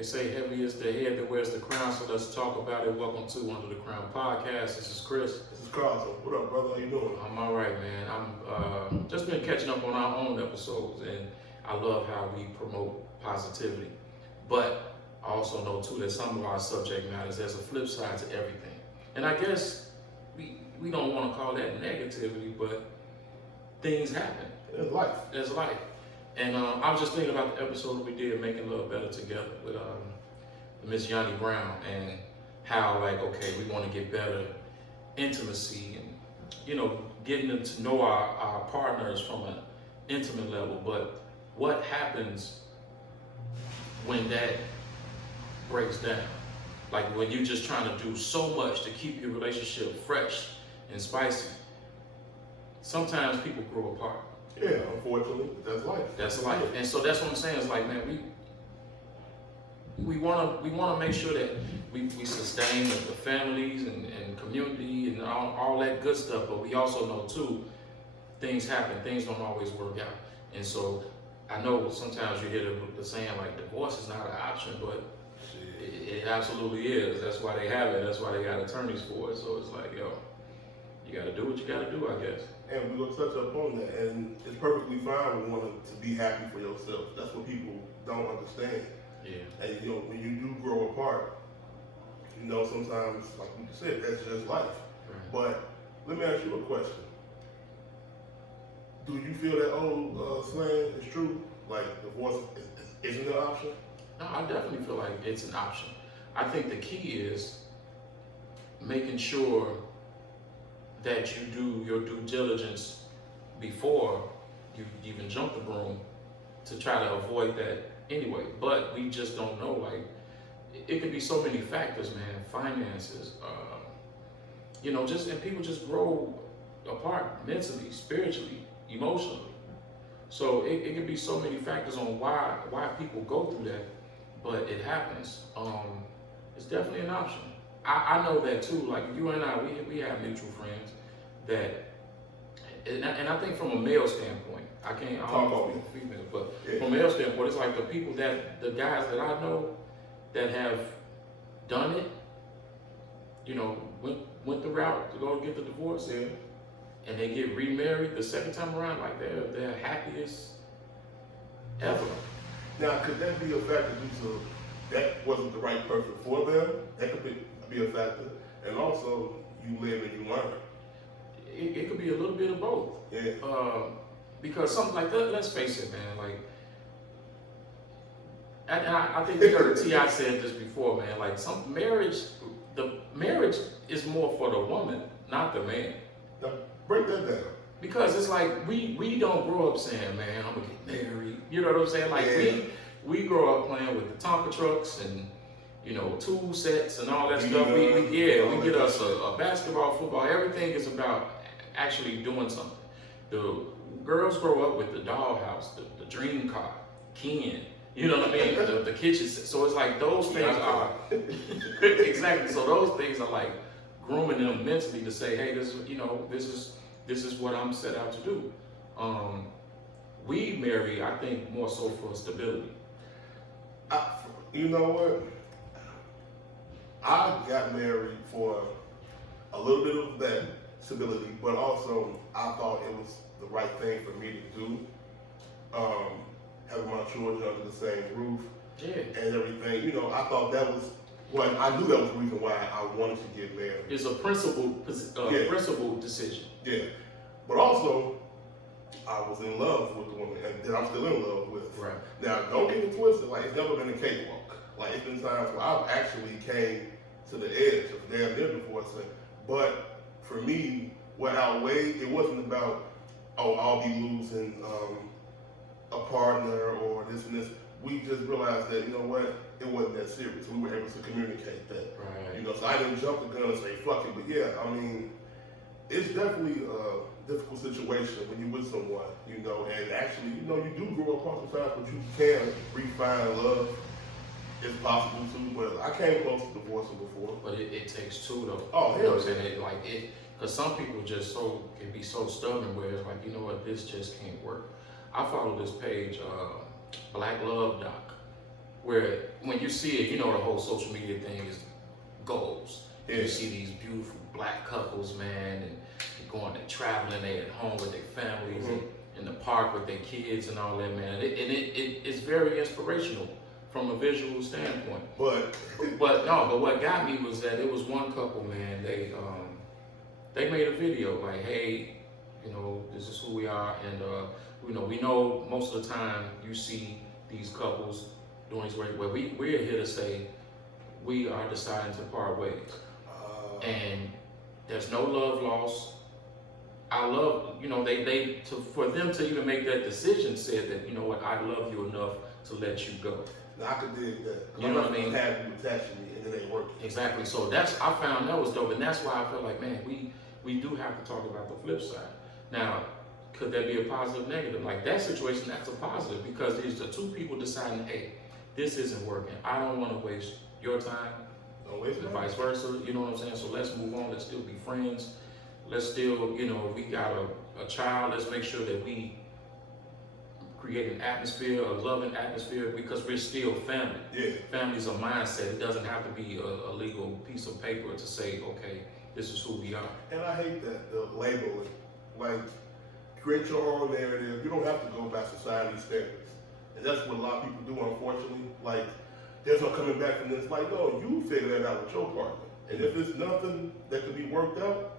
They say heavy is the head that wears the crown, so let's talk about it. Welcome to Under the Crown Podcast. This is Chris. This is Carlton. What up, brother? How you doing? I'm all right, man. I'm just been catching up on our own episodes, and I love how we promote positivity. But I also know, too, that some of our subject matters, there's a flip side to everything. And I guess we don't want to call that negativity, but things happen. It's life. There's life. And I was just thinking about the episode that we did, Making Love Better Together, with Miss Yanni Brown, and how, like, okay, we want to get better intimacy and, you know, getting to know our partners from an intimate level. But what happens when that breaks down? Like when you're just trying to do so much to keep your relationship fresh and spicy. Sometimes people grow apart. Yeah, unfortunately, that's life. That's life. And so that's what I'm saying. It's like, man, we want to make sure that we sustain the families and community and all that good stuff. But we also know too, things happen. Things don't always work out. And so I know sometimes you hear the saying like divorce is not an option, but it absolutely is. That's why they have it. That's why they got attorneys for it. So it's like, yo, you got to do what you got to do, I guess. And we're going to touch up on that. And it's perfectly fine with wanting to be happy for yourself. That's what people don't understand. Yeah. And, you know, when you do grow apart, you know, sometimes, like you said, that's just life. Right. But let me ask you a question. Do you feel that old slang is true? Like, divorce isn't an option? No, I definitely feel like it's an option. I think the key is making sure that you do your due diligence before you even jump the broom to try to avoid that anyway. But we just don't know. Like, it could be so many factors, man. Finances, you know, and people just grow apart mentally, spiritually, emotionally. So it could be so many factors on why people go through that. But it happens. It's definitely an option. I know that too. Like you and I, we have mutual friends that, and I think from a male standpoint, I don't know if female, but from a male standpoint, it's like the guys that I know that have done it, you know, went the route to go get the divorce, and they get remarried the second time around, like they're happiest ever. Now, could that be a factor due to that wasn't the right person for them? That could be a factor. And also, you live and you learn. It could be a little bit of both. Yeah. Because something like that, let's face it, man, like, and I think you heard T.I. said this before, man, like the marriage is more for the woman, not the man. Now, break that down. Because it's like, we don't grow up saying, man, I'm gonna get married. You know what I'm saying? Like, we grow up playing with the Tonka trucks and, you know, tool sets and all that stuff. We get us a basketball, football. Everything is about actually doing something. The girls grow up with the dollhouse, the dream car, Ken. You know what I mean? the kitchen set. So it's like those things are exactly. So those things are like grooming them mentally to say, hey, this is what I'm set out to do. We marry, I think, more so for stability. You know what? I got married for a little bit of that stability, but also I thought it was the right thing for me to do. Having my children under the same roof and everything. You know, I thought that was I knew that was the reason why I wanted to get married. It's a principled decision. Yeah. But also, I was in love with the woman that I'm still in love with. Right. Now, don't get it twisted. Like, it's never been a cakewalk. Like, it's been times where I've actually came to the edge of damn near divorcing. But for me, what outweighed, it wasn't about, I'll be losing a partner or this and this. We just realized that, you know what, it wasn't that serious. We were able to communicate that. Right. You know, so I didn't jump the gun and say, fuck it. But yeah, I mean, it's definitely a difficult situation when you're with someone, you know, and actually, you know, you do grow apart sometimes, but you can refine love. It's possible too, but I came close to divorcing before. But it takes two though. Oh, you know what I'm saying? Because some people just can be so stubborn where it's like, you know what, this just can't work. I follow this page, Black Love Doc, where when you see it, the whole social media thing is goals. Yeah. You see these beautiful black couples, man, and they're going, they're traveling, they're at home with their families, and in the park with their kids and all that, man. It's very inspirational from a visual standpoint. But what got me was that it was one couple, man. They made a video like, hey, this is who we are, and we know most of the time you see these couples doing this way. Well, we're here to say we are deciding to part ways, and there's no love lost. I love, for them to even make that decision said that, I love you enough to let you go. Now, I could dig that. You know what I mean? Have you attaching me, and it ain't working. Exactly. So I found that was dope, and that's why I felt like, man, we do have to talk about the flip side. Now, could there be a positive, negative? Like that situation, that's a positive because there's the two people deciding, hey, this isn't working. I don't want to waste your time. Don't waste And it. vice versa. You know what I'm saying? So let's move on. Let's still be friends. Let's still, if we got a child, let's make sure that we create an atmosphere, a loving atmosphere, because we're still family. Yeah. Family's a mindset. It doesn't have to be a legal piece of paper to say, okay, this is who we are. And I hate that, the labeling. Like, create your own narrative. You don't have to go by society's standards. And that's what a lot of people do, unfortunately. Like, there's no coming back from this. Like, no, you figure that out with your partner. And if it's nothing that can be worked out,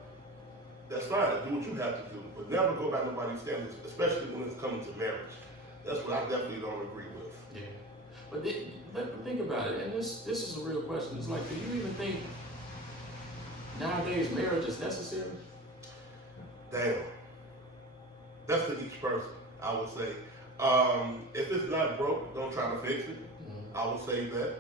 that's fine. Do what you have to do. But never go by nobody's standards, especially when it's coming to marriage. That's what I definitely don't agree with. Yeah. But think about it, and this is a real question. It's like, do you even think nowadays marriage is necessary? Damn. That's to each person, I would say. If it's not broke, don't try to fix it. Mm-hmm. I would say that.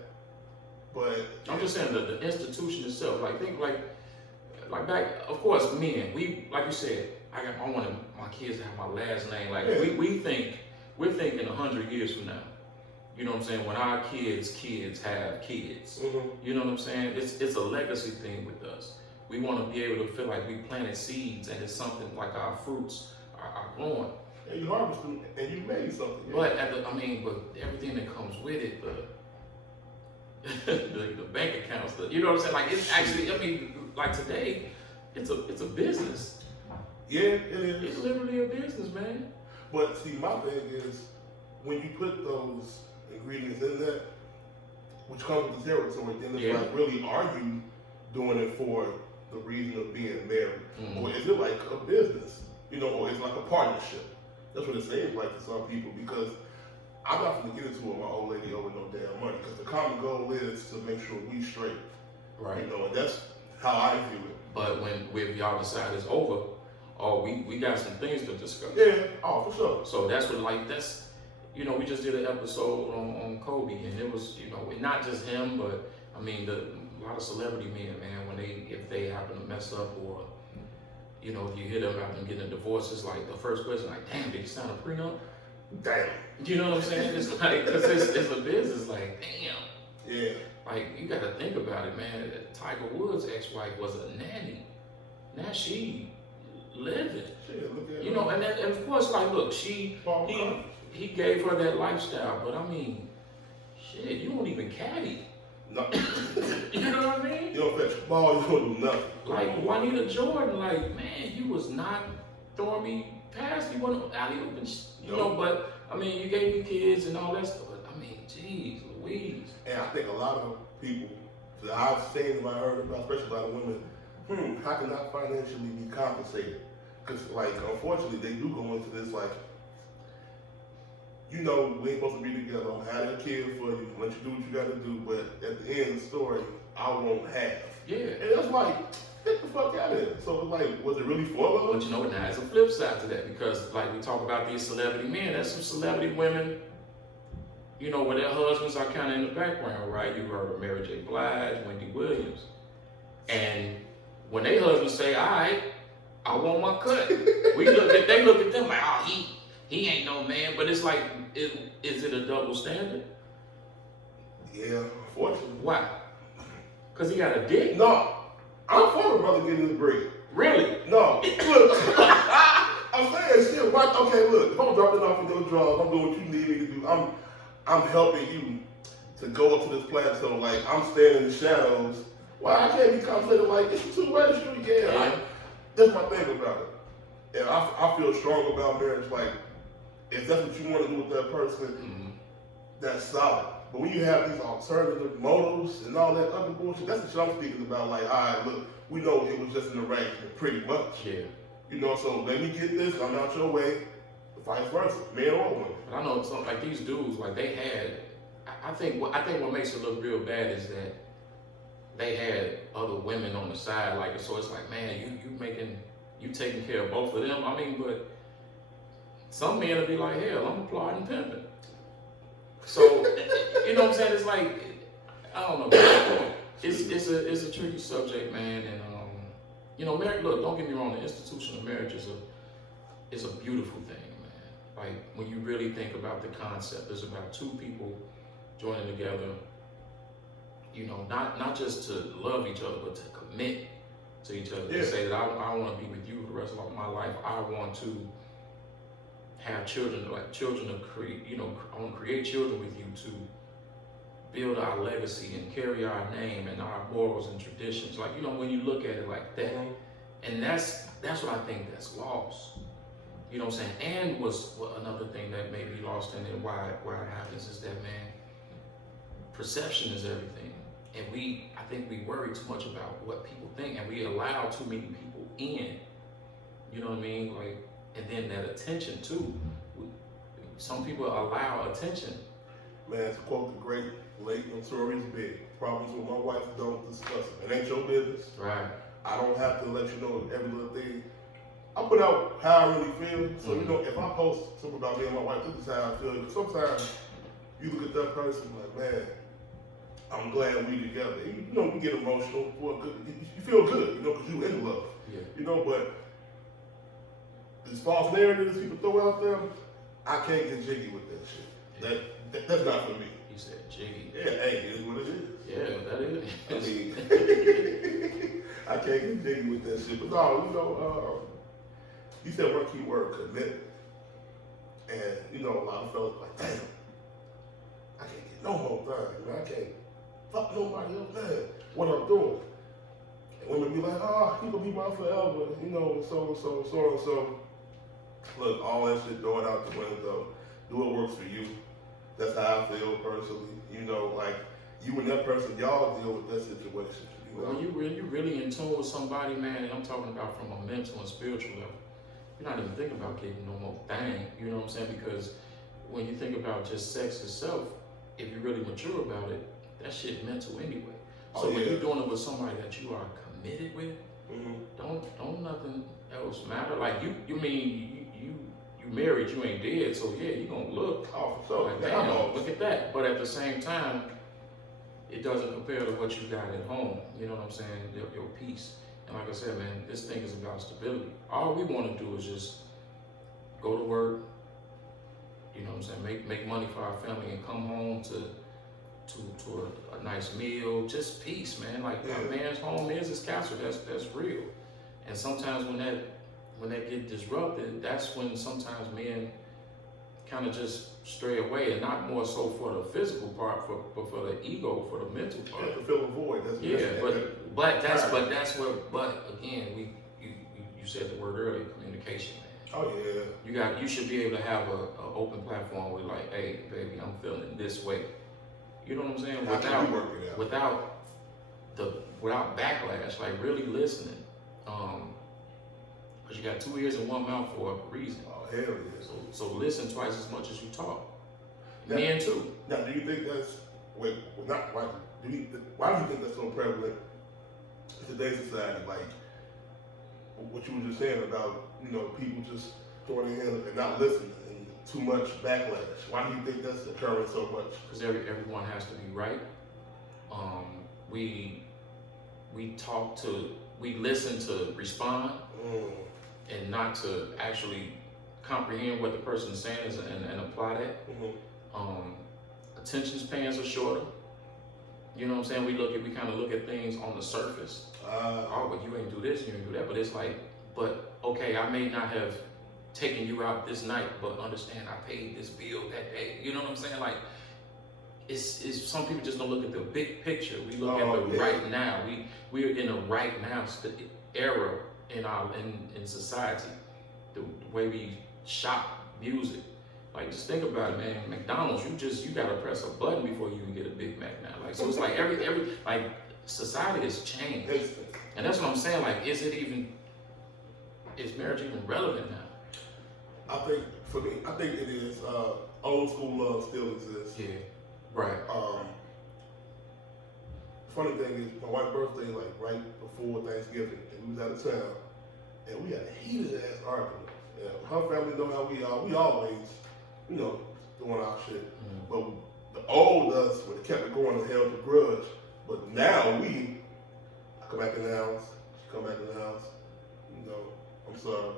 But I'm just saying that the institution itself, like think like back, of course, men, we, like you said, I wanted my kids to have my last name. Like we're thinking 100 years from now. You know what I'm saying? When our kids have kids. Mm-hmm. You know what I'm saying? It's a legacy thing with us. We want to be able to feel like we planted seeds and it's something like our fruits are growing. And you harvested and you made something. Yeah. But but everything that comes with it, the bank accounts, you know what I'm saying? Like it's actually, like today, it's a business. Yeah, it is. It's literally a business, man. But see, my thing is, when you put those ingredients in that, which comes with the territory, then it's like, really, are you doing it for the reason of being married? Mm-hmm. Or is it like a business? Or it's like a partnership? That's what it seems like to some people, because I'm not going to get into it with my old lady over no damn money, because the common goal is to make sure we straight. Right. And that's how I view it. But when y'all decide it's over, we got some things to discuss. Yeah, for sure. So that's what, we just did an episode on Kobe, and it was, not just him, but a lot of celebrity men, man, if they happen to mess up, or, you hear them about them getting a divorce, it's like the first question, like, damn, did you sign a prenup? Damn. You know what I'm saying? It's like, because it's a business, like, damn. Yeah. Like, you got to think about it, man. Tiger Woods' ex-wife was a nanny. Now she living. Shit, look at her. And of course, like, look, he gave her that lifestyle, but shit, you don't even caddy. No. You know what I mean? You don't fetch the ball, you don't do nothing. Like Juanita Jordan, like, man, you was not throwing me past. You wasn't alley-oop and but you gave me kids and all that stuff. But geez, Louise. And I think a lot of people that I've seen and I heard about, especially a lot of women, how can I financially be compensated? Because, unfortunately, they do go into this, we ain't supposed to be together. I had a kid for you, let you do what you got to do, but at the end of the story, I won't have. Yeah. And that's get the fuck out of here. So, was it really for love? But now it's a flip side to that, because, we talk about these celebrity men, there's some celebrity women, where their husbands are kind of in the background, right? You heard of Mary J. Blige, Wendy Williams. And when their husbands say, all right, I want my cut, they look at them like, oh, he ain't no man. But it's like, is it a double standard? Yeah, unfortunately. Why? Because he got a dick? No. I'm for the brother getting his bread. Really? No. Look, I'm saying shit. Okay, look, if I'm dropping off with your drugs, I'm doing what you need me to do. I'm helping you to go up to this plateau. Like, I'm standing in the shadows. Why I can't be considered like, it's a two-way street? Yeah. That's my thing about it. And I feel strong about marriage. Like, if that's what you want to do with that person, that's solid. But when you have these alternative motives and all that other bullshit, that's the shit I'm speaking about. Like, all right, look, we know it was just an arrangement, pretty much. Yeah. You know, so let me get this, I'm out your way, vice versa, man or woman. But I know some, like these dudes, like they had, I think what makes it look real bad is that they had other women on the side, like, so it's like, man, you taking care of both of them. I mean, but some men will be like, hell, I'm applauding pimping. So, you know what I'm saying? It's like, I don't know. It's a tricky subject, man. And you know, marriage. Look, don't get me wrong. The institution of marriage is a beautiful thing, man. Like when you really think about the concept, it's about two people joining together. You know, not just to love each other, but to commit to each other. To say that I want to be with you for the rest of my life. I want to have children, like children to create, you know, I want to create children with you to build our legacy and carry our name and our morals and traditions. Like, you know, when you look at it like that, and that's what I think that's lost. You know what I'm saying? And was another thing that may be lost in it, why it happens is that, man, perception is everything. And I think we worry too much about what people think, and we allow too many people in. You know what I mean? Like, and then that attention too. Some people allow attention. Man, to quote the great late Notorious Big, problems with my wife don't discuss it. It ain't your business. Right. I don't have to let you know every little thing. I put out how I really feel. So, you know, if I post something about me and my wife, this is how I feel. Sometimes you look at that person like, man, I'm glad we together. You know, we get emotional. You feel good, you know, because you in love. Yeah. You know, but these false narratives people throw out there, I can't get jiggy with that shit. That's not for me. You said jiggy. Yeah, hey, it is what it is. Yeah, that is. I mean, I can't get jiggy with that shit. But no, you know, you said one key word, commitment. And, you know, a lot of fellas like, damn, I can't get no more things, man. I can't fuck nobody else, man. What I'm doing. And women be like, oh, he gonna be mine forever, you know, and so and so and so and so. Look, all that shit, throw it out the window. Do what works for you. That's how I feel personally. You know, like, you and that person, y'all deal with that situation. You know? When you really in tune with somebody, man, and I'm talking about from a mental and spiritual level, you're not even thinking about getting no more thing. You know what I'm saying? Because when you think about just sex itself, if you're really mature about it, that shit mental anyway. So when you're doing it with somebody that you are committed with, don't nothing else matter. Like you married, you ain't dead, so yeah, you gonna look. Oh, for sure. Like, damn, look at that. But at the same time, it doesn't compare to what you got at home. You know what I'm saying? Your peace. And like I said, man, this thing is about stability. All we want to do is just go to work. You know what I'm saying? Make money for our family and come home to a nice meal. Just peace, man. Like a man's home is his castle. That's real. And sometimes when that get disrupted, that's when sometimes men kind of just stray away, and not more so for the physical part, but for the ego, for the mental part. Yeah, to fill a void. But again, you said the word earlier, communication, man. Oh yeah. You should be able to have a open platform with like, hey, baby, I'm feeling this way. You know what I'm saying? Without backlash, like really listening. Because you got 2 ears and 1 mouth for a reason. Oh, hell yeah. So listen twice as much as you talk. Now, Men too. Now, do you think that's, why do you think that's so prevalent in today's society? Like, what you were just saying about, you know, people just throwing their hands up and not listening and too much backlash. Why do you think that's occurring so much? Because everyone has to be right. We listen to respond and not to actually comprehend what the person is saying and apply that. Attention spans are shorter. You know what I'm saying? We kind of look at things on the surface. But you ain't do this, you ain't do that. But it's like, okay, I may not have taken you out this night, but understand I paid this bill that day. You know what I'm saying? Like, it's some people just don't look at the big picture. We look at the right now. We're in a right now era in society. The way we shop music. Like, just think about it, man. McDonald's, you gotta press a button before you can get a Big Mac now. Like, so it's like every like society has changed, and that's what I'm saying. Like, is marriage even relevant now? I think for me, it is. Old school love still exists. Yeah, right. Funny thing is, my wife's birthday, like right before Thanksgiving, and we was out of town, and we had a heated ass argument. Yeah, her family know how we are. We always, doing our shit. Mm-hmm. But the old us would have kept it going and held the grudge. But now I come back in the house, she come back in the house, I'm sorry.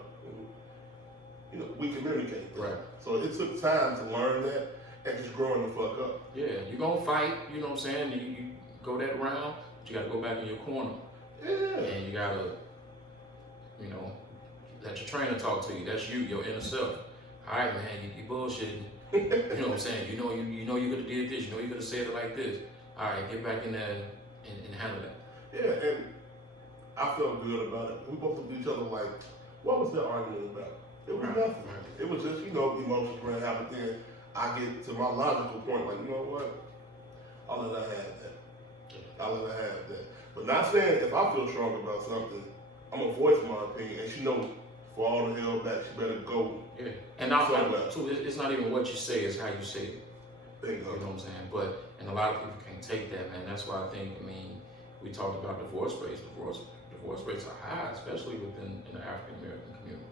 We communicate. Right. So it took time to learn that and just growing the fuck up. Yeah, you're gonna fight, you know what I'm saying? You go that round, but you gotta go back in your corner. Yeah. And you gotta, let your trainer talk to you. That's you, your inner self. All right, man, you bullshitting. You know what I'm saying? You know you could have did this. You know you could have said it like this. All right, get back in there and handle that. Yeah, and I felt good about it. We both looked at each other like, what was that argument about? It was nothing. Right. It was just, emotions ran out. But then I get to my logical point, like, you know what? I'll let her have that. But not saying if I feel strong about something, I'm gonna voice my opinion, and she knows for all the hell back, she better go. Yeah, and too, it's not even what you say, it's how you say it. You know what I'm saying? And a lot of people can't take that, man. That's why we talked about divorce rates. Divorce rates are high, especially within the African American community.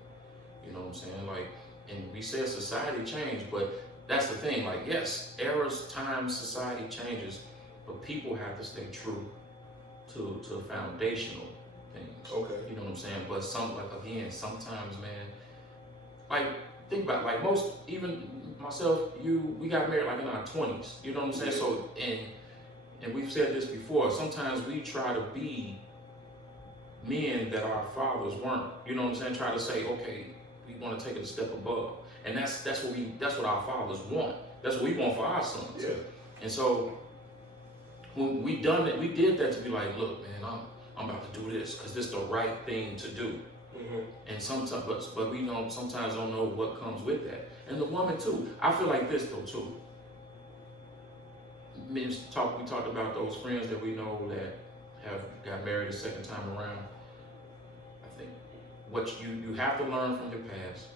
You know what I'm saying? Like, and we said society changed, but that's the thing. Like, yes, eras, times, society changes, but people have to stay true to foundational things. Okay. You know what I'm saying? But sometimes, man, like, think about it, like most, even myself, we got married like in our 20s. You know what I'm saying? So, and we've said this before, sometimes we try to be men that our fathers weren't. You know what I'm saying? Try to say, okay, we want to take it a step above. And that's what our fathers want. That's what we want for our sons. Yeah. And so when we did that to be like, look, man, I'm about to do this because this is the right thing to do. Mm-hmm. And sometimes, but we sometimes don't know what comes with that. And the woman too. I feel like this though too. We talked about those friends that we know that have got married a second time around. I think what you have to learn from your past.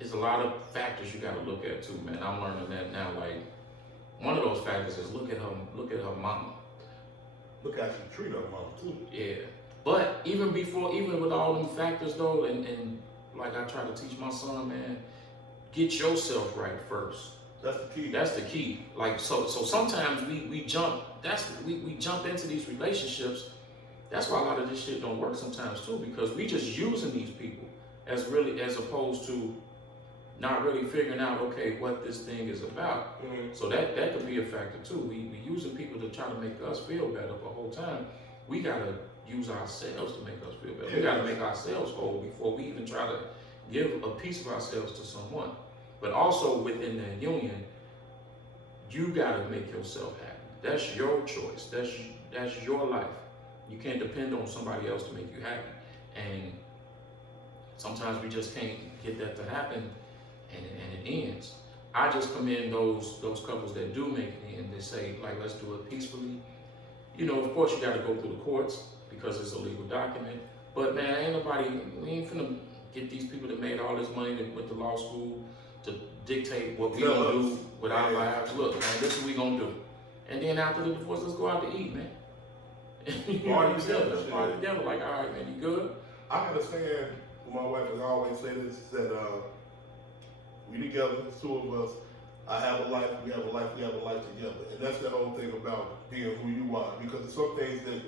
There's a lot of factors you got to look at too, man. I'm learning that now. Like, one of those factors is look at her mama. Look how she treat her mama too. Yeah. But even with all them factors though, and like I try to teach my son, man, get yourself right first. That's the key. That's the key. Like, so sometimes we jump. We jump into these relationships. That's why a lot of this shit don't work sometimes too, because we just using these people as opposed to not really figuring out, okay, what this thing is about. Mm-hmm. So that could be a factor too. We using people to try to make us feel better, but the whole time we gotta use ourselves to make us feel better. Yeah. We gotta make ourselves whole before we even try to give a piece of ourselves to someone. But also within that union, you gotta make yourself happy. That's your choice. That's your life. You can't depend on somebody else to make you happy. And sometimes we just can't get that to happen, and it ends. I just commend those couples that do make it end. They say, like, let's do it peacefully. Of course you gotta go through the courts because it's a legal document. But man, we ain't finna get these people that made all this money that went to law school to dictate what we gonna do with our lives. Look, man, this is what we gonna do. And then after the divorce, let's go out to eat, man. Party together. Like, all right, man, you good? I understand with my wife, and I always say this, that we together, the two of us. I have a life, we have a life together. And that's the whole thing about being who you are. Because there's some things that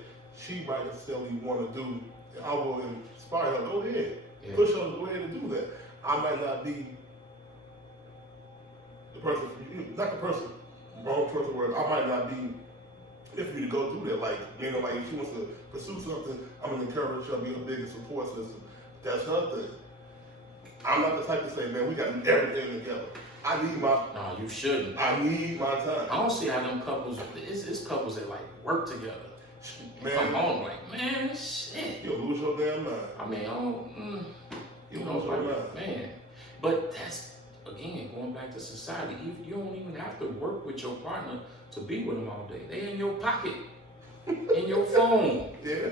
she might necessarily want to do, and I will inspire her, go ahead. Yeah. Push her to go ahead and do that. I might not be the person, wrong choice of words, I might not be if you to go do that. Like, if she wants to pursue something, I'm going to encourage her to be her biggest support system. That's her thing. I'm not the type to say, man, we got to do everything together. I I need my. No, you shouldn't. I need my time. I don't see how them couples. It's couples that like work together. Man, come home like, man, shit. You'll lose your damn mind. I mean, I don't. You'll lose your mind, man. But that's again going back to society. You don't even have to work with your partner to be with them all day. They in your pocket, in your phone. Yeah.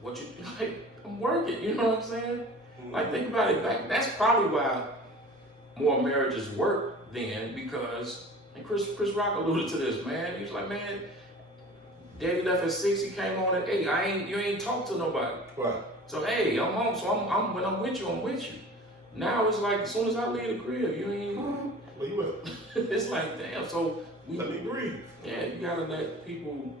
What you like? I'm working. You know what I'm saying? Mm-hmm. Like think about it. Back. That's probably why more marriages work then, because and Chris Rock alluded to this, man. He was like, man, Daddy left at 6, he came on at 8. You ain't talked to nobody. Right. So hey, I'm home. So I'm when I'm with you. Now it's like as soon as I leave the crib, you ain't. Where you at? It's like damn. So let me breathe. Yeah, you gotta let people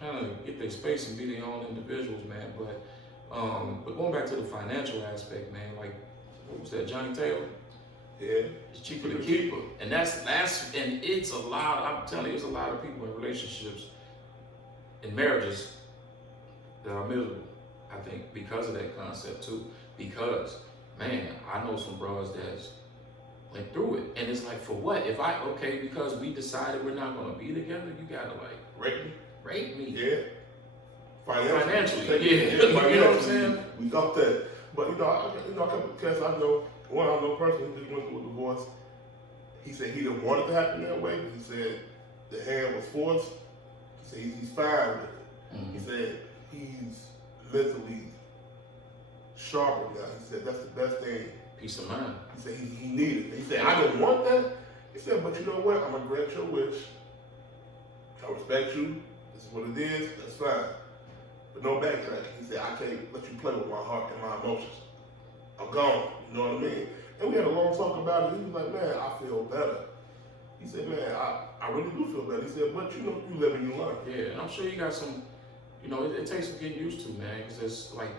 kind of get their space and be their own individuals, man. But going back to the financial aspect, man, like what was that, Johnny Taylor? Yeah. It's cheaper to keep her. And that's and it's a lot, I'm telling you, there's a lot of people in relationships, in marriages, that are miserable, I think, because of that concept too. Because, man, I know some bros that's went through it. And it's like, for what? Because we decided we're not gonna be together, you gotta like rape me. Yeah. Financially. Yeah. You know what I'm saying? We thought that. But a couple of cats I know, one I know personally who just went through a divorce. He said he didn't want it to happen that way. He said the hand was forced. He said he's fine with it. Mm-hmm. He said he's mentally sharper now. He said that's the best thing. Peace of mind. He said he needed it. He said I didn't want that. He said, but you know what? I'm gonna grant your wish. I respect you. This is what it is. That's fine. But no backtracking. He said I can't let you play with my heart and my emotions. I'm gone. You know what I mean? And we had a long talk about it. He was like, man, I feel better. He said, man, I really do feel better. He said, but you live and you learn. Yeah, and I'm sure you got some, it takes some getting used to, man. Because it's like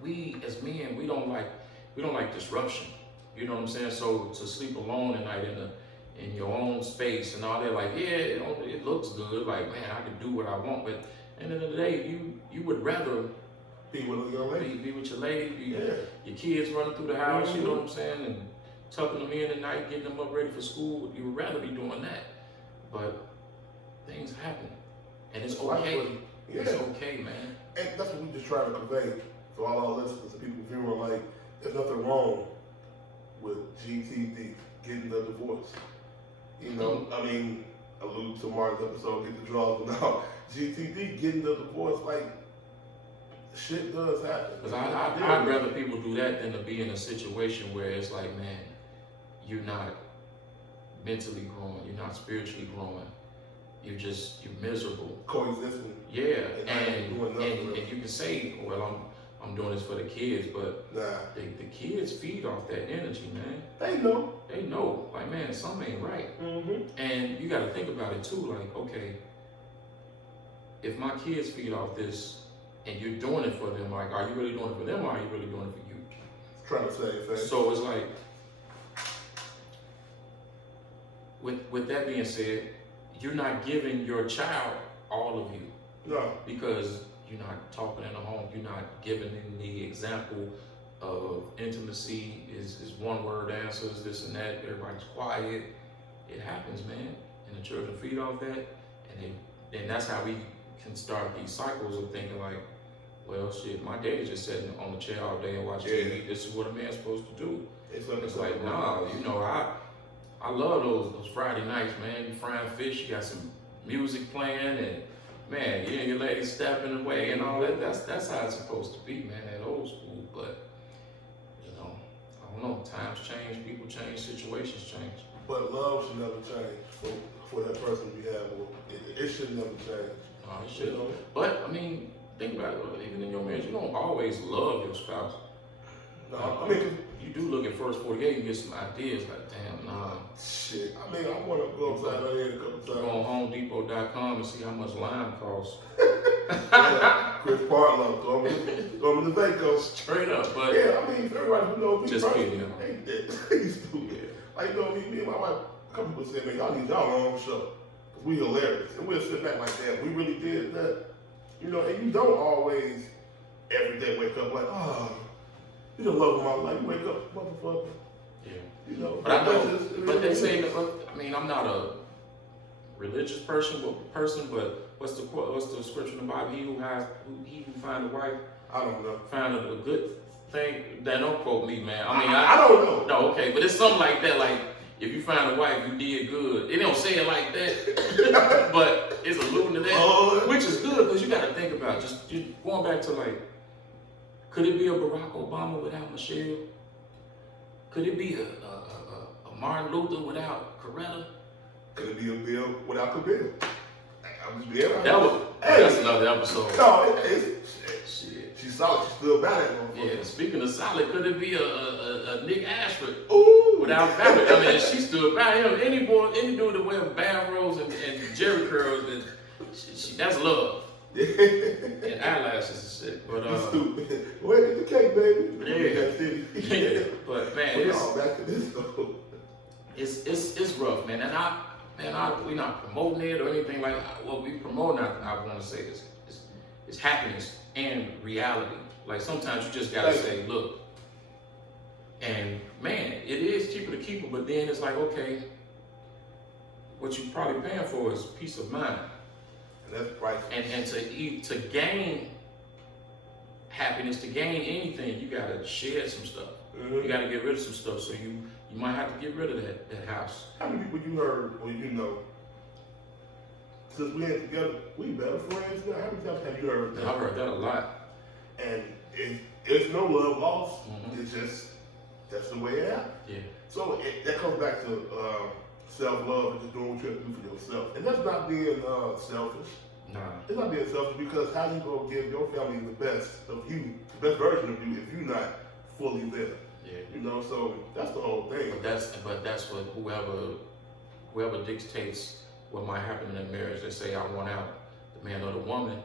we as men, we don't like disruption. You know what I'm saying? So to sleep alone at night in your own space and all that, like, yeah, it looks good. Like, man, I can do what I want. But at the end of the day, you would rather be with your lady. Be with your lady. Yeah. Your kids running through the house. Mm-hmm. You know what I'm saying? And tucking them in at night, getting them up ready for school. You would rather be doing that. But things happen, and it's okay. Yeah. It's okay, man. And that's what we just try to convey to all our listeners and people viewing. Like, there's nothing wrong with GTD getting the divorce. I mean, allude to Martin's episode, get the draws, but now GTD getting the divorce, like, shit does happen. Because I'd rather people do that than to be in a situation where it's like, man, you're not mentally growing, you're not spiritually growing, you're miserable. Coexisting. Yeah, and you can say, well, I'm doing this for the kids, but the kids feed off that energy, man. They know. They know, like, man, something ain't right. Mm-hmm. And you got to think about it too, like, okay, if my kids feed off this, and you're doing it for them, like, are you really doing it for them, or are you really doing it for you? Trying to say things. So it's like, with that being said, you're not giving your child all of you. No. Because you're not talking in the home, you're not giving them the example of intimacy, is one word answers, this and that, everybody's quiet. It happens, man. And the children feed off that, and that's how we can start these cycles of thinking like, well, shit, my daddy just sitting on the chair all day and watching TV. This is what a man's supposed to do. It's like, nah, I love those Friday nights, man. You frying fish, you got some music playing, and man, you and your lady stepping away and all that. That's how it's supposed to be, man, that old school. But, I don't know, times change, people change, situations change. But love should never change for that person we have. It should never change. No, it shouldn't. But, I mean, think about it, even in your marriage, you don't always love your spouse. No, I mean, you do look at first 48 and get some ideas like, damn, nah. Shit, I mean, I want to go upside my head a couple times. Go on HomeDepot.com and see how much lime costs. Chris Partlow, throw me the Vaco. Straight up, but yeah, I mean, everybody who knows me, just kidding, he's stupid. Like, me and my wife, a couple people said, man, y'all need y'all own show. Because we hilarious. And we'll sit back like that. We really did that. And you don't always every day wake up like, oh, you the love of my life. You wake up, motherfucker. Yeah. You know, but I know, but they say, I mean, I'm not a religious person, but what's the scripture in the Bible? He who find a wife, I don't know. Find a good thing. That don't quote me, man. I mean, I don't know. No, okay, but it's something like that. Like if you find a wife, you did good. They don't say it like that, but it's alluding to that, which is good because you got to think about just going back to like, could it be a Barack Obama without Michelle? Could it be a Martin Luther without Coretta? Could it be a Bill without Kabir? I'm just being honest. That's another episode. No, it's shit. She's solid. She's still bad at it. Yeah, speaking of solid, could it be a Nick Ashford Ooh. without fabric? I mean, she stood by him. Any dude that wear bathrobes and Jerry curls, and that's love. And eyelashes and shit. But stupid. Where did the cake, baby? Yeah. But man, it's back to this though. It's rough, man. And we're not promoting it or anything like what we promote. I want to say is happiness and reality. Like sometimes you just gotta say, look, and man, it is cheaper to keep it, but then it's like, okay, what you're probably paying for is peace of mind. And that's priceless. And to gain happiness, to gain anything, you gotta shed some stuff. Mm-hmm. You gotta get rid of some stuff. So you might have to get rid of that house. How many people you heard or you know? Since we ain't together, we better friends now. How many times have you heard that? I've heard that a lot. And it's no love lost. Mm-hmm. It's just that's the way it happens. Yeah. So that comes back to self-love and just doing what you have to do for yourself. And that's not being selfish. Nah. It's not being selfish because how you gonna give your family the best of you, the best version of you, if you're not fully there? Yeah. You know, so that's the whole thing. But that's what whoever dictates what might happen in a marriage. They say I want out the man or the woman.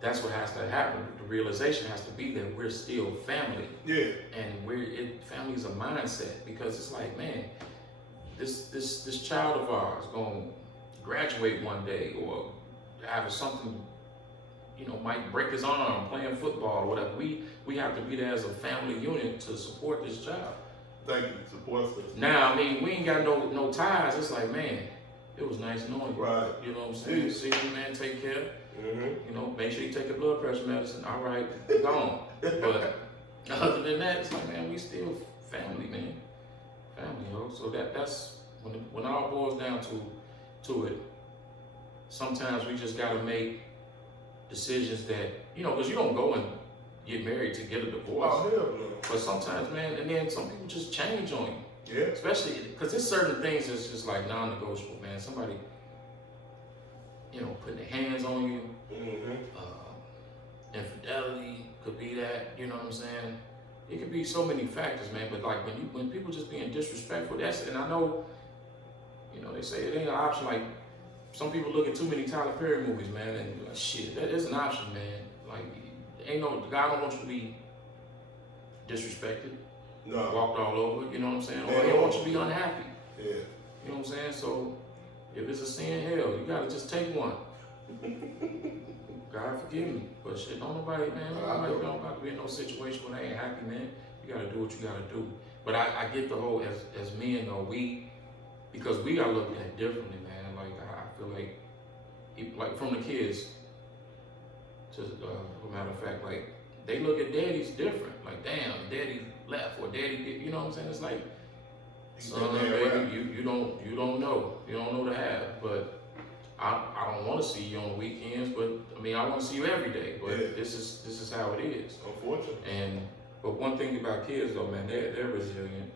That's what has to happen. The realization has to be that we're still family. Yeah. And family is a mindset because it's like, man, this child of ours gonna graduate one day or have something, might break his arm playing football or whatever. We have to be there as a family unit to support this child. Thank you. Support system. Now, I mean, we ain't got no ties. It's like, man, it was nice knowing you. Right. You know what I'm saying? Yeah. See you, man. Take care. Mm-hmm. Make sure you take your blood pressure medicine. All right, gone. But other than that, it's like, man, we still family, man. Family, So that's when it all boils down to it. Sometimes we just gotta make decisions that, because you don't go and get married to get a divorce. Oh, hell no. But sometimes, man, and then some people just change on you. Yeah. Especially because there's certain things that's just like non-negotiable, man. Somebody, putting their hands on you. Mm-hmm. Infidelity could be that. You know what I'm saying? It could be so many factors, man. But like when people just being disrespectful, and I know, they say it ain't an option. Like some people look at too many Tyler Perry movies, man, and like, shit, that is an option, man. Like God don't want you to be disrespected. No. Walked all over, you know what I'm saying? Or he don't want you to be unhappy. Yeah. You know what I'm saying? So if it's a sin, hell, you gotta just take one. God forgive me. But shit, don't nobody, man, nobody don't got to be in no situation where they ain't happy, man. You gotta do what you gotta do. But I get the whole, as men though, because we are looking at it differently, man. Like I feel like from the kids, to as a matter of fact, like they look at daddies different. Like, damn, daddy left or daddy did, you know what I'm saying? It's like, son, baby, you don't know the half. But I don't want to see you on the weekends, but I mean I want to see you every day. But this is how it is. Unfortunately. But one thing about kids though, man, they're resilient.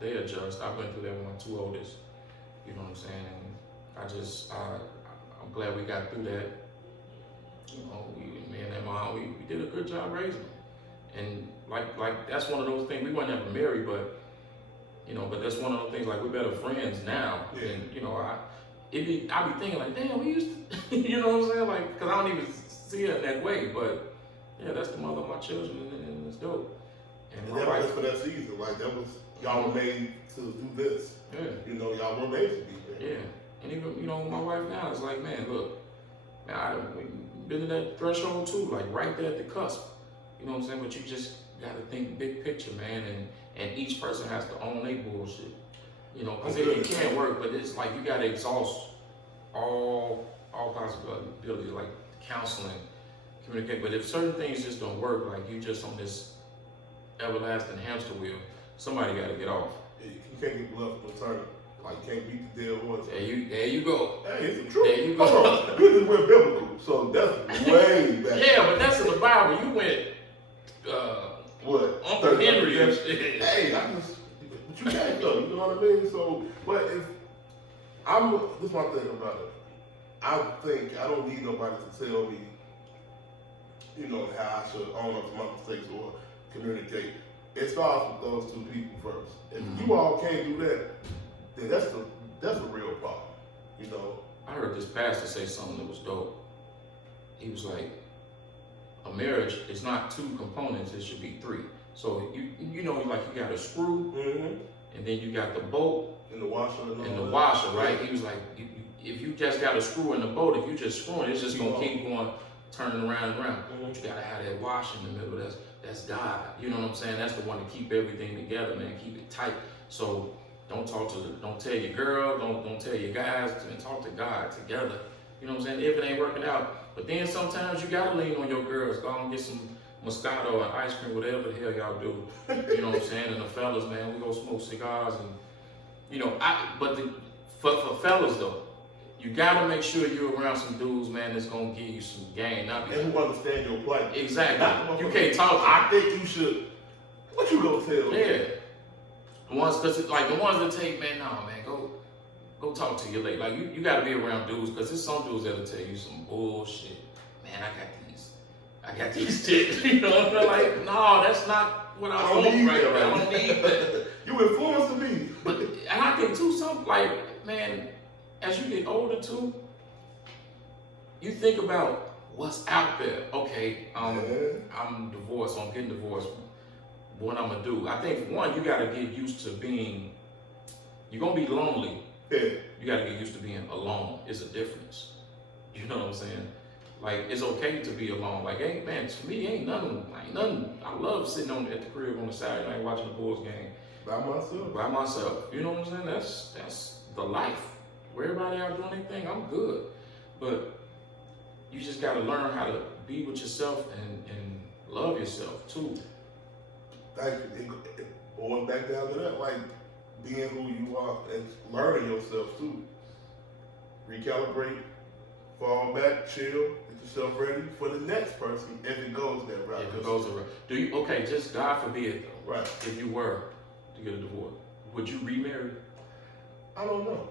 They adjust. I've been through that with my two oldest. You know what I'm saying? And I'm glad we got through that. Me and that mom, we did a good job raising them. And like that's one of those things. We weren't ever married, but but that's one of those things. Like we're better friends now. Yeah. And I be thinking like, damn, we used to, you know what I'm saying? Like, cause I don't even see her that way. But yeah, that's the mother of my children, and it's dope. And that was for that season. Like that was y'all were made to do this. Yeah. Y'all were made to be there. Yeah. And even my wife now is like, man, look, man, we've been to that threshold too, like right there at the cusp. You know what I'm saying? But you just got to think big picture, man. and each person has to own their bullshit. You know, because it can't work, but it's like you gotta exhaust all possibilities, like counseling, communicate. But if certain things just don't work, like you just on this everlasting hamster wheel, somebody gotta get off. Yeah, you can't get blood from the turn. Like you can't beat the dead horse. There you go. Hey, it's the truth. There you go. You just went biblical, so that's way back. Yeah, but that's in the Bible. You went what? Uncle Henry. Hey, but you can't though. You know what I mean? So, but if this is my thing about it. I think I don't need nobody to tell me, you know, how I should own up to my mistakes or communicate. It starts with those two people first. If you all can't do that, then that's a real problem, you know. I heard this pastor say something that was dope. He was like, a marriage is not two components, it should be three. So you know, like you got a screw, and then you got the bolt and the washer, right? He was like, if you just got a screw in the bolt, if you just screwing, it's just gonna keep going, turning around and around. But you gotta have that washer in the middle. That's God. You know what I'm saying? That's the one to keep everything together, man. Keep it tight. So don't tell your girl, don't tell your guys, and talk to God together. You know what I'm saying? If it ain't working out. But then sometimes you gotta lean on your girls. Go and get some Moscato and ice cream, whatever the hell y'all do. You know what I'm saying? And the fellas, man, we go smoke cigars and, you know, for fellas though, you gotta make sure you're around some dudes, man, that's gonna give you some game. And who understand your plight. Exactly. You can't talk. I think you should. What you gonna tell? Yeah. The ones that take, man, nah, man, go talk to your lady. Like you gotta be around dudes, because there's some dudes that'll tell you some bullshit. Man, I got these chicks. You know, and they're like, no, that's not what I want right now. I don't need that. You influencing me. But and I think too, some like, man, as you get older too, you think about what's out there. Okay, I'm divorced, so I'm getting divorced. What I'm gonna do? I think for one, you gotta get used to being. You're gonna be lonely. Yeah. You gotta get used to being alone. It's a difference. You know what I'm saying? Like it's okay to be alone. Like, hey man, to me ain't nothing. I love sitting at the crib on a Saturday night watching the Bulls game. By myself. You know what I'm saying? That's the life. Where everybody out doing their thing, I'm good. But you just gotta learn how to be with yourself and love yourself too. Thank you. Going back down to that, like being who you are and learning yourself too. Recalibrate, fall back, chill, get yourself ready for the next person if it goes that route. If it goes that route. Just God forbid though. Right. If you were to get a divorce, would you remarry? I don't know.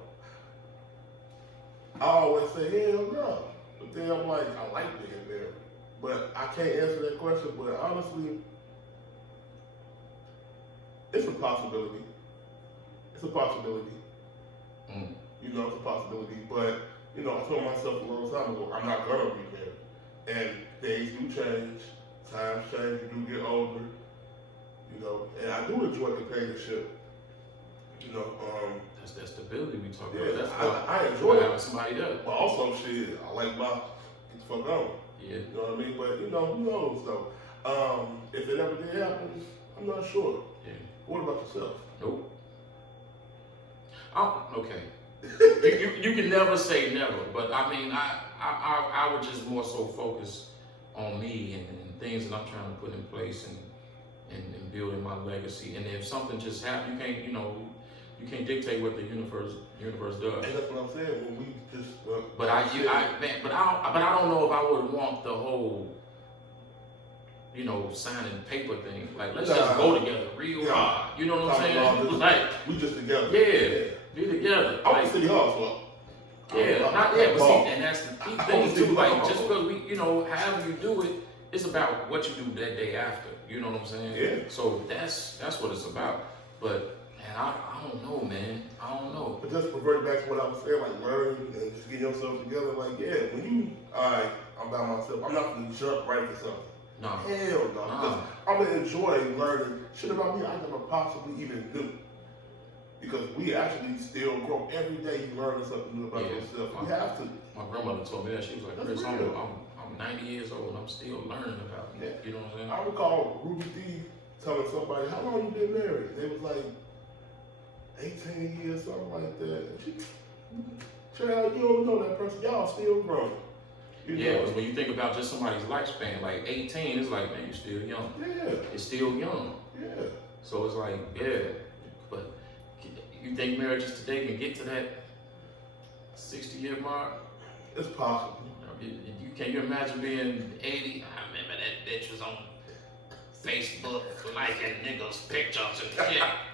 I always say, hell no. But then I'm like, I like being married. But I can't answer that question, but honestly, it's a possibility. It's a possibility. You know, it's a possibility. But, you know, I told myself a long time ago, I'm not gonna be married. And things do change. Times change. You do get older. You know, and I do enjoy companionship. You know, that's that stability we talk yeah, about. That's I enjoy it. Having somebody there. But also, shit, I like my get the fuck on. Yeah. You know what I mean? But you know, who knows though? If it ever did happen, I'm not sure. Yeah. What about yourself? Nope. Okay. you can never say never, but I mean, I would just more so focus on me and things that I'm trying to put in place and building my legacy. And if something just happened, you can't dictate what the universe does. And that's what I'm saying. When we just but I don't know if I would want the whole, signing paper thing. Like, let's just go together real hard. You know what I'm saying? Like, we just together. Yeah, be together. I want to see y'all but see, and that's the key thing too. Like, just because we, however you do it, it's about what you do that day after. You know what I'm saying? Yeah. So that's what it's about. But man, I don't know, man. I don't know. But just revert back to what I was saying, like learn and just get yourself together. Like, yeah, when you, I'm by myself. I'm not gonna jump right to something. No. Hell no. Nah. I'm gonna enjoy learning shit about me I never possibly even knew. Because we actually still grow. Every day you learn something new about yourself. You have to. My grandmother told me that. She was like, Chris, I'm 90 years old and I'm still learning about it. Yeah. You know what I'm saying? I recall Ruby D telling somebody, how long you been married? They was like, 18 years, something like that. Child, you don't know that person. Y'all still grown. Yeah, because when you think about just somebody's lifespan, like 18, it's like, man, you're still young. Yeah. It's still young. Yeah. So it's like, yeah. But you think marriages today can get to that 60-year mark? It's possible. Can you imagine being 80? I remember that bitch was on Facebook liking niggas' pictures and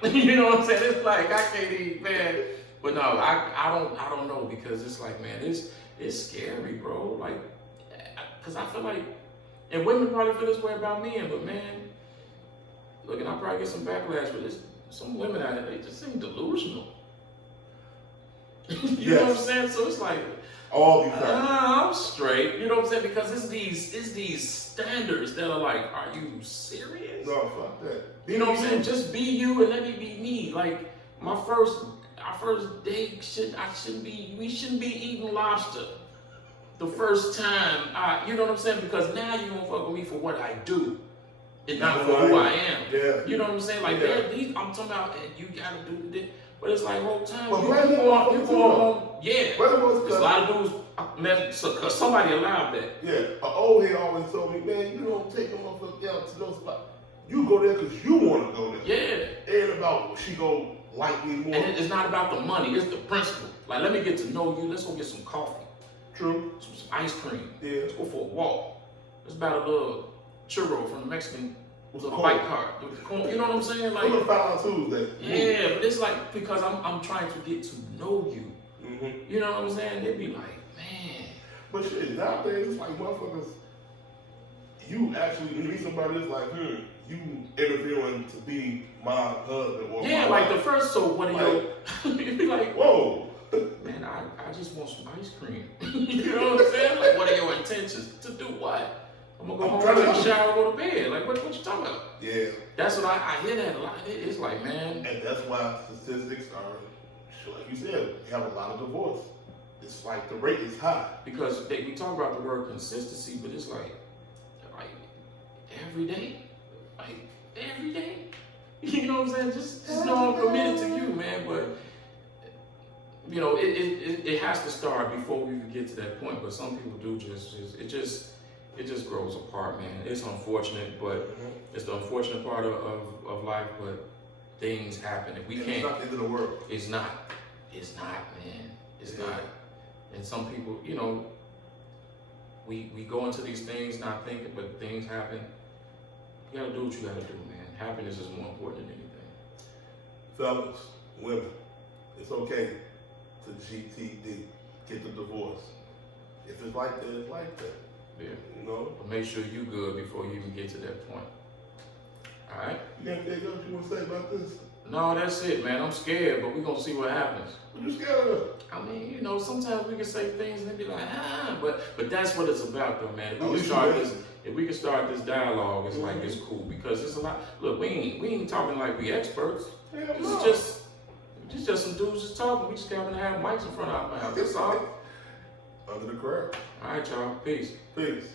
shit. You know what I'm saying? It's like, I can't even, man. But no, I don't know, because it's like, man, it's scary, bro. Like, because I feel like, and women probably feel this way about men, but man, look, and I probably get some backlash, but there's some women out there, they just seem delusional. You know what I'm saying? So it's like, all these I'm straight. You know what I'm saying? Because it's these standards that are like, are you serious? No, fuck that. You know what I'm saying? Just be you and let me be me. Like our first date we shouldn't be eating lobster the first time. You know what I'm saying? Because now you gonna fuck with me for what I do and not for who I am. Yeah. You know what I'm saying? Like I'm talking about, and you gotta do this. But it's like whole time but you go on. Yeah. There's a lot of dudes, because somebody allowed that. Yeah. An old head always told me, man, you don't take a motherfucker out to those spots. You go there because you want to go there. Yeah. It ain't about she go like me more. And it's not about the money, it's the principle. Like, let me get to know you. Let's go get some coffee. True. Some ice cream. Yeah. Let's go for a walk. Let's buy a little churro from the Mexican a bike cart. You know what I'm saying? Like, we're gonna find out Tuesday. Yeah, but it's like, because I'm trying to get to know you. Mm-hmm. You know what I'm saying? They'd be like, man. But shit, nowadays it's like motherfuckers. You actually meet somebody that's like, you interviewing to be my husband or yeah, my like wife. the first, so what do you'd be like, whoa. Man, I just want some ice cream. You know what I'm saying? Like, what are your intentions? To do what? I'm gonna go home, take a shower, go to bed. Like, what you talking about? Yeah. That's what I hear that a lot. It's like, man. And that's why statistics are, like you said, you have a lot of divorce. It's like the rate is high. Because we talk about the word consistency, but it's like every day. Like, every day. You know what I'm saying? Just know I'm committed to you, man. But, you know, it has to start before we even get to that point. But some people do it just grows apart, man. It's unfortunate, but it's the unfortunate part of life, but things happen. If we can't, it's not the end of the world. It's not, man. It's not. And some people, you know, we go into these things not thinking, but things happen. You gotta do what you gotta do, man. Happiness is more important than anything. Fellas, women, it's okay to GTD, get the divorce. If it's like that, it's like that. Yeah. You know? But make sure you good before you even get to that point. All right? You got anything else you want to say about this? No, that's it, man. I'm scared, but we're going to see what happens. What you scared of? I mean, you know, sometimes we can say things and they be like, but that's what it's about, though, man. If we can start this dialogue, it's like, it's cool, because it's a lot. Look, we ain't talking like we experts. This is just some dudes just talking. We just happen to have mics in front of our mouth. That's all. Under the crowd. All right, y'all. Peace. Peace.